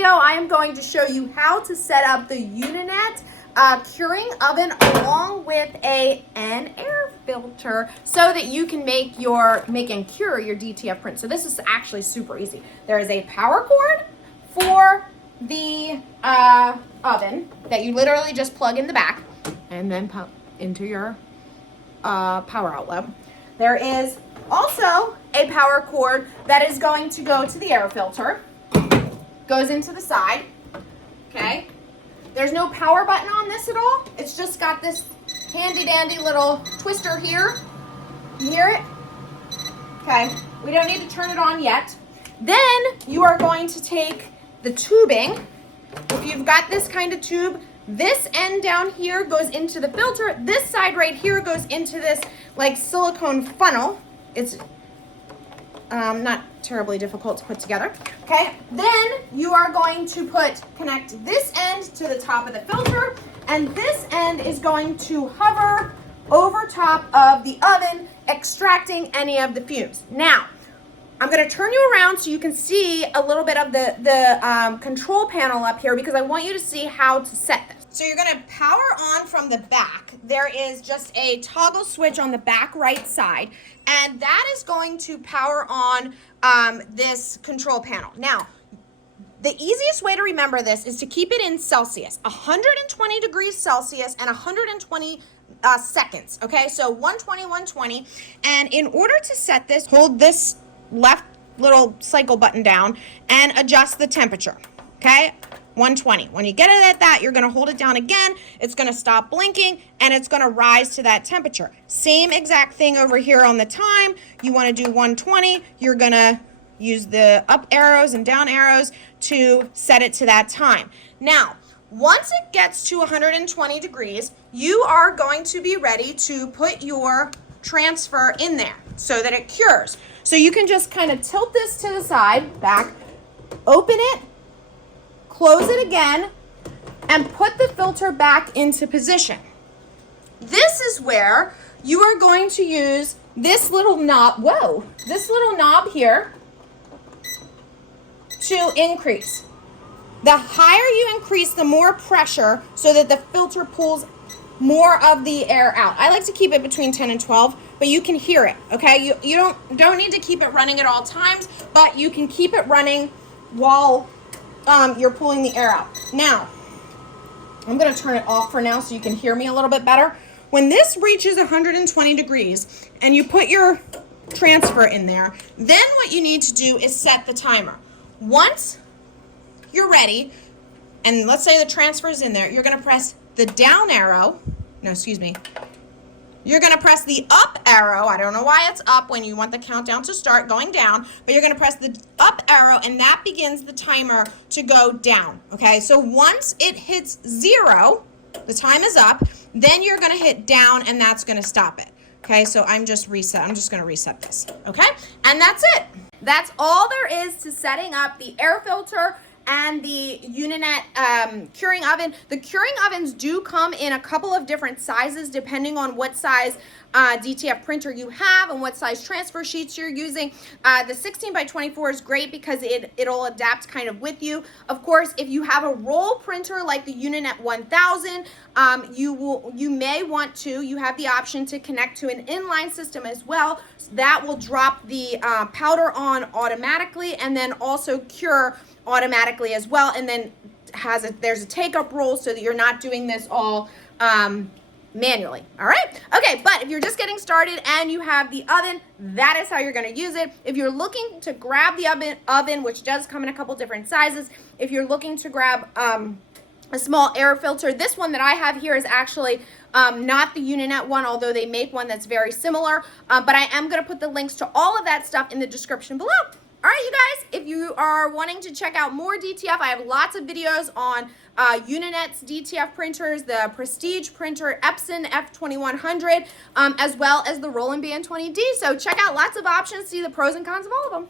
video, I am going to show you how to set up the Uninet curing oven along with an air filter so that you can make and cure your DTF print. So this is actually super easy. There is a power cord for the oven that you literally just plug in the back and then pump into your power outlet. There is also a power cord that is going to go to the air filter. Goes into the side, okay? There's no power button on this at all. It's just got this handy dandy little twister here. You hear it? Okay, we don't need to turn it on yet. Then you are going to take the tubing. If you've got this kind of tube, this end down here goes into the filter. This side right here goes into this like silicone funnel. It's not terribly difficult to put together. Okay, then you are going to connect this end to the top of the filter, and this end is going to hover over top of the oven, extracting any of the fumes. Now, I'm going to turn you around so you can see a little bit of the control panel up here, because I want you to see how to set this. So you're going to power on from the back. There is just a toggle switch on the back right side, and that is going to power on this control panel. Now, the easiest way to remember this is to keep it in Celsius, 120 degrees Celsius and 120 seconds, okay? So 120, 120, and in order to set this, hold this left little cycle button down and adjust the temperature, okay? 120. When you get it at that, you're going to hold it down again. It's going to stop blinking, and it's going to rise to that temperature. Same exact thing over here on the time. You want to do 120. You're going to use the up arrows and down arrows to set it to that time. Now, once it gets to 120 degrees, you are going to be ready to put your transfer in there so that it cures. So you can just kind of tilt this to the side, back, open it, close it again, and put the filter back into position. This is where you are going to use this little knob, this little knob here to increase. The higher you increase, the more pressure, so that the filter pulls more of the air out. I like to keep it between 10 and 12, but you can hear it, okay? You don't need to keep it running at all times, but you can keep it running while you're pulling the air out. Now, I'm going to turn it off for now so you can hear me a little bit better. When this reaches 120 degrees and you put your transfer in there, then what you need to do is set the timer. Once you're ready, and let's say the transfer is in there, you're going to press the down arrow. No, excuse me. You're going to press the up arrow. I don't know why it's up when you want the countdown to start going down, but you're going to press the up arrow, and that begins the timer to go down, okay? So once it hits 0, the time is up, then you're going to hit down, and that's going to stop it, okay? So I'm just going to reset this, okay? And that's it. That's all there is to setting up the air filter and the Uninet curing oven. The curing ovens do come in a couple of different sizes depending on what size DTF printer you have and what size transfer sheets you're using. The 16 by 24 is great because it'll adapt kind of with you. Of course, if you have a roll printer like the Uninet 1000, you may want to, you have the option to connect to an inline system as well. That will drop the powder on automatically and then also cure automatically as well, and then there's a take-up roll so that you're not doing this all manually. All right? Okay, but if you're just getting started and you have the oven, that is how you're going to use it. If you're looking to grab the oven, which does come in a couple different sizes, if you're looking to grab a small air filter, this one that I have here is actually not the Uninet one, although they make one that's very similar, but I am going to put the links to all of that stuff in the description below. All right, you guys, if you are wanting to check out more DTF, I have lots of videos on Uninet's DTF printers, the Prestige printer, Epson F2100, as well as the Roland Band 20D. So check out lots of options, see the pros and cons of all of them.